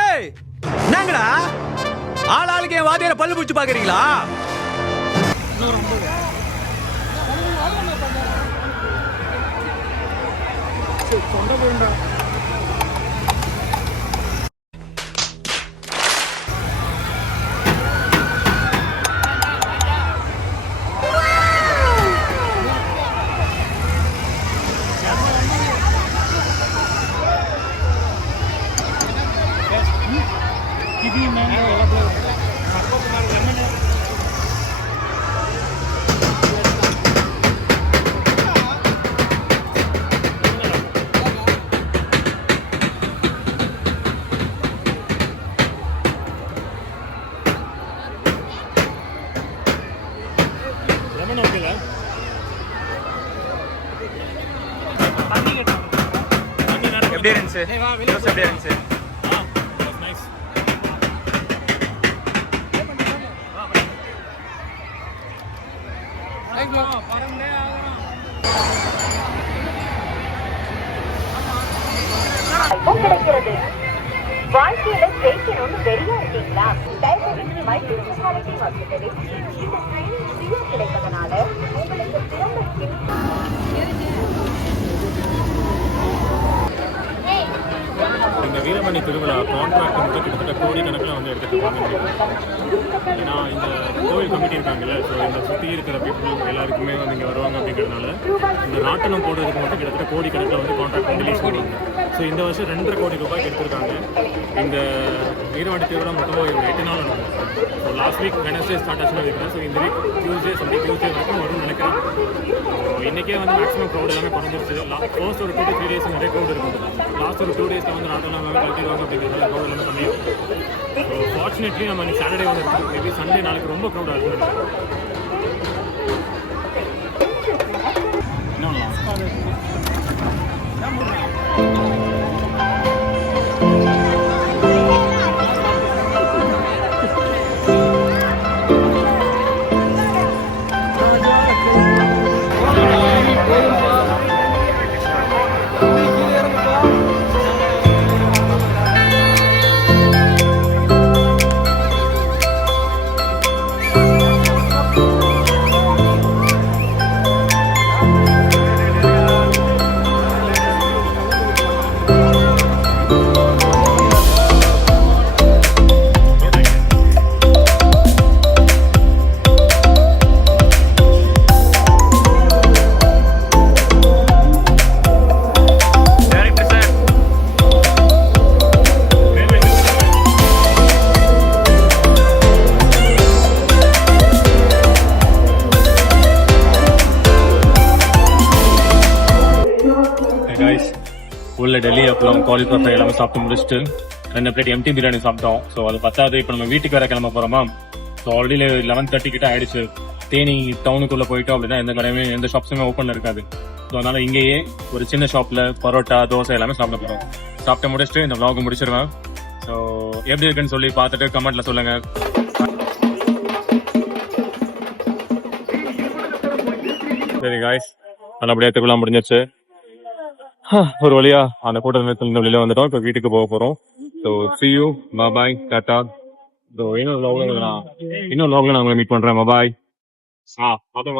ஏய் என்னங்கடா ஆளாளுக்கு என் வாதியார பல்லு பிடிச்சு பாக்குறீங்களா? லெமன் ஓகேல எப்படி இருந்துச்சு? எப்படி இருந்துச்சு? நைஸ். கிடைக்கிறது. வாழ்க்கையில ஜெயிக்கணும்னு வெறியா இருக்கீங்களா? டைபெட்டிஸ் மல்டி ஸ்பெஷாலிட்டி ஹாஸ்பிட்டலில் இந்த ட்ரைனிங் ஃப்ரீயா கிடைப்பதனால உங்களுக்கு சிறந்த இந்த வீரமணி திருவிழா கான்ட்ராக்ட் வந்து கிட்டத்தட்ட கோடிக்கணக்கில் வந்து எடுத்துகிட்டு இருப்பாங்க. ஏன்னா இந்த கோவில் கமிட்டி இருக்காங்கல்ல, ஸோ இந்த சுற்றி இருக்கிற பீப்புள் எல்லாருக்குமே வந்து இங்கே வருவாங்க அப்படிங்கிறதுனால இந்த நாட்டனம் போடுறதுக்கு மட்டும் கிட்டத்தட்ட கோடிக்கணக்கில் வந்து கான்ட்ராக்ட் வந்து ரிலீஸ் பண்ணுவாங்க. ஸோ இந்த வருஷம் 2.5 கோடி ரூபாய்க்கு எடுத்திருக்காங்க. இந்த வீரமணி திருவிழா மொத்தமாக ஒரு 8 நாள் நடக்கும். So last week Wednesday start ஆச்சுன்னு வைக்கிறேன். ஸோ இந்த வீக் டியூஸ்டே வரைக்கும் வரும்னு நினைக்கிறேன். இன்றைக்கே வந்து மேக்ஸிமம் க்ரௌட் எல்லாமே குறைஞ்சிருச்சு. ஃபர்ஸ்ட் ஒரு 2 to 3 days நிறைய க்ரௌட் இருக்கும். லாஸ்ட் ஒரு 2 days வந்து நாட்டம் எல்லாமே கழட்டிடுவாங்க அப்படிங்கிறதுனால க்ரௌட் எல்லாமே கம்மியாகும். ஸோ ஃபார்ச்சுனேட்லி நம்ம இன்னைக்கு சாட்டர்டே வந்து இருக்குது. மேபி சண்டே நாளைக்கு ரொம்ப க்ரௌடாக இருக்கும். உள்ள டெல்லி அப்பளம் காலிஃப்ளவர் ஃப்ரை எல்லாமே சாப்பிட்டு முடிச்சுட்டு 2 பிளேட் எம்டி பிரியாணி சாப்பிட்டோம். ஸோ அது பத்தாது, இப்போ நம்ம வீட்டுக்கு வேற கிளம்ப போறோமா. ஸோ ஆல்ரெடி 11:30 கிட்ட ஆயிடுச்சு. தேனி டவுனுக்குள்ள போயிட்டோம் அப்படின்னா எந்த கடையுமே எந்த ஷாப்ஸுமே ஓப்பன்ல இருக்காது. ஸோ அதனால இங்கேயே ஒரு சின்ன ஷாப்ல பரோட்டா தோசை எல்லாமே சாப்பிட போறோம். சாப்பிட்டு முடிச்சுட்டு இந்த vlog முடிச்சிருவேன். ஸோ எப்படி இருக்குன்னு சொல்லி பார்த்துட்டு கமெண்ட்ல சொல்லுங்க. சரி காய்ஸ், நல்லபடியா திருவிழா முடிஞ்சிருச்சு. ஒரு வழியா அந்த கூட்டத்திலிருந்து வெளியில வந்துட்டோம். இப்போ வீட்டுக்கு போக போறோம். So see you, bye Tata. So இன்னொரு vlogல நான் உங்களை மீட் பண்றேன். பாய். அதான்